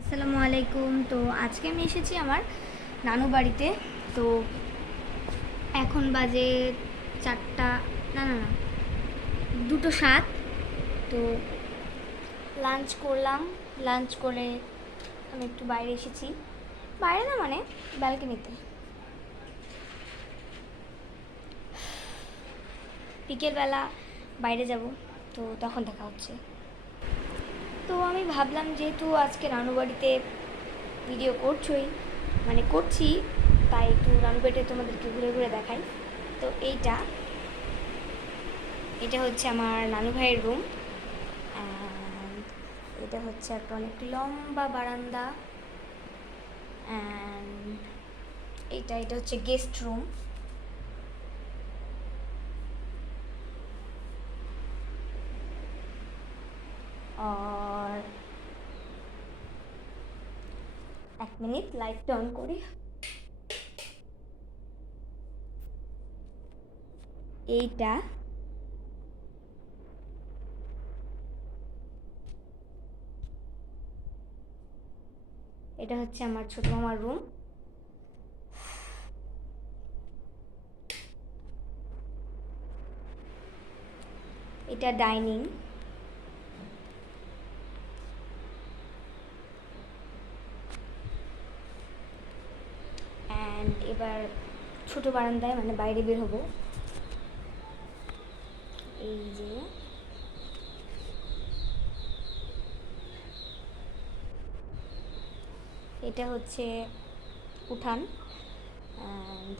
আসসালামু আলাইকুম। তো আজকে আমি এসেছি আমার নানু বাড়িতে। তো এখন বাজে 4টা, না না না, 2:07। তো লাঞ্চ করলাম। লাঞ্চ করে আমি একটু বাইরে এসেছি। বাইরে না, মানে ব্যালকনিতে। বিকেলবেলা বাইরে যাব, তো তখন দেখা হচ্ছে। তো আমি ভাবলাম যেহেতু আজকে নানু বাড়িতে ভিডিও করছই, মানে করছি, তাই একটু নানু বাড়িতে তোমাদেরকে ঘুরে ঘুরে দেখাই। তো এটা হচ্ছে আমার নানু ভাইয়ের রুম। অ্যান্ড এটা হচ্ছে একটা অনেক লম্বা বারান্দা। অ্যান্ড এটা হচ্ছে গেস্ট রুম। আর 1 মিনিট লাইটটা অন করি। এইটা এটা হচ্ছে আমার ছোট মামার রুম। এটা ডাইনিং। অ্যান্ড এবার ছোট বারান্দায়, মানে বাইরে বের হবো। এই যে এটা হচ্ছে উঠান। অ্যান্ড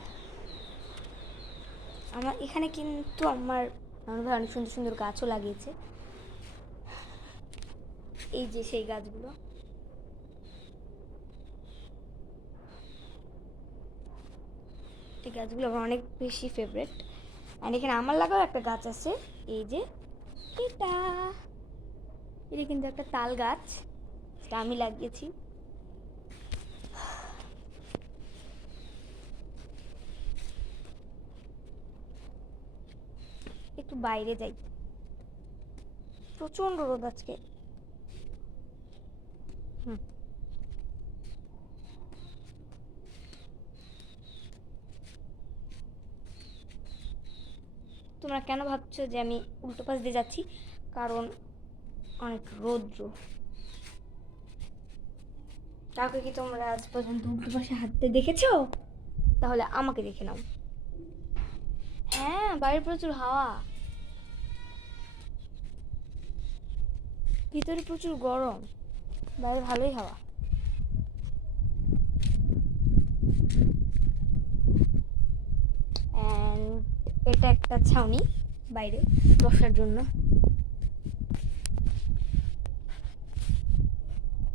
আমার এখানে কিন্তু আমার নানু ভাই অনেক সুন্দর সুন্দর গাছও লাগিয়েছে। এই যে সেই গাছগুলো। এই গাছগুলো আমার অনেক বেশি ফেভারেট। অ্যান্ড এখানে আমার লাগাও একটা গাছ আছে। এই যে এটা এটা কিন্তু একটা তাল গাছ, যেটা আমি লাগিয়েছি। একটু বাইরে যাই, প্রচণ্ড রোদ আজকে। হুম, তোমরা কেন ভাবছো যে আমি উল্টো পাশ দিয়ে যাচ্ছি? কারণ অনেক রৌদ্র। কাউকে কি তোমরা আজ পর্যন্ত উল্টো পাশে হাঁটতে দেখেছো? তাহলে আমাকে দেখে নাও। হ্যাঁ, বাইরে প্রচুর হাওয়া, ভিতরে প্রচুর গরম, বাইরে ভালোই হাওয়া। অ্যান্ড এটা একটা ছাউনি বাইরে বসার জন্য।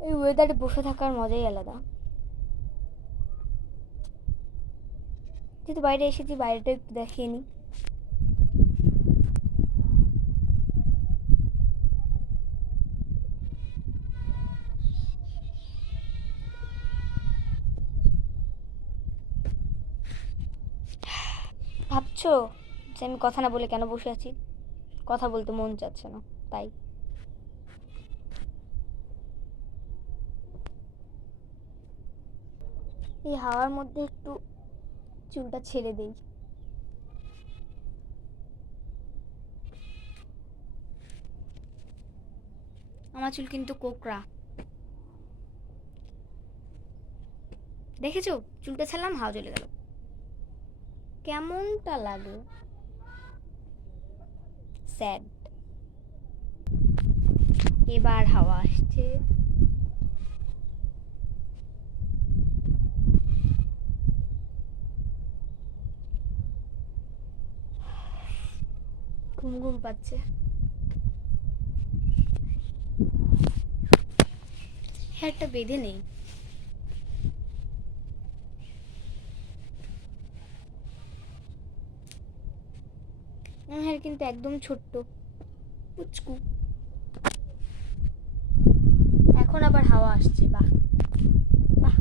এই ওয়েদারে বসে থাকার মজাই আলাদা। যেহেতু বাইরে এসেছি, বাইরেটা একটু দেখিয়ে নিই। ভাবছো যে আমি কথা না বলে কেন বসে আছি? কথা বলতে মন চাচ্ছে না, তাই। এই হাওয়ার মধ্যে একটু চুলটা ছেড়ে দেই। আমার চুল কিন্তু কোকড়া, দেখেছো? চুলটা ছাড়লাম, হাওয়া চলে গেল। কেমনটা লাগে? স্যাড। এবার হাওয়া আসছে। ঘুম ঘুম পাচ্ছে। হেয়ারটা বেঁধে নেই। আমার হেয়ার কিন্তু একদম ছোট্ট, পুচকু। এখন আবার হাওয়া আসছে, বাহ বাহ,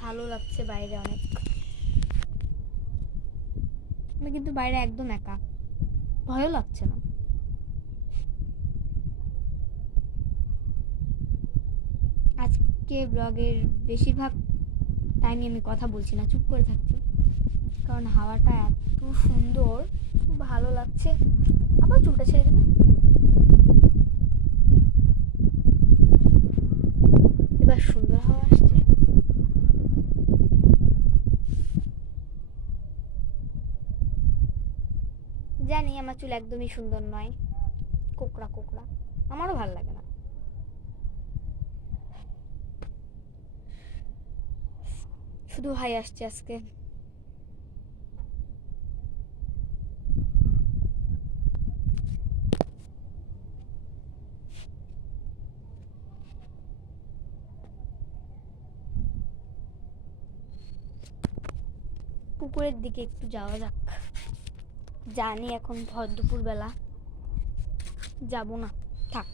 ভালো লাগছে বাইরে অনেক। আমি কিন্তু বাইরে একদম একা, ভয়ও লাগছে না। আজকে ব্লগের বেশিরভাগ টাইমে আমি কথা বলছি না, চুপ করে থাকছি, কারণ হাওয়াটা এত সুন্দর, খুব ভালো লাগছে। আবার চুলটা ছেড়ে দেবো। এবার সুন্দর হাওয়া আসছে। জানি আমার চুল একদমই সুন্দর নয়, কোকড়া কোকড়া, আমারও ভালো লাগে না। শুধু হাই আসছে আজকে। পুকুরের দিকে একটু যাওয়া যাক। জানি এখন ভর দুপুরবেলা, যাবো না, থাক।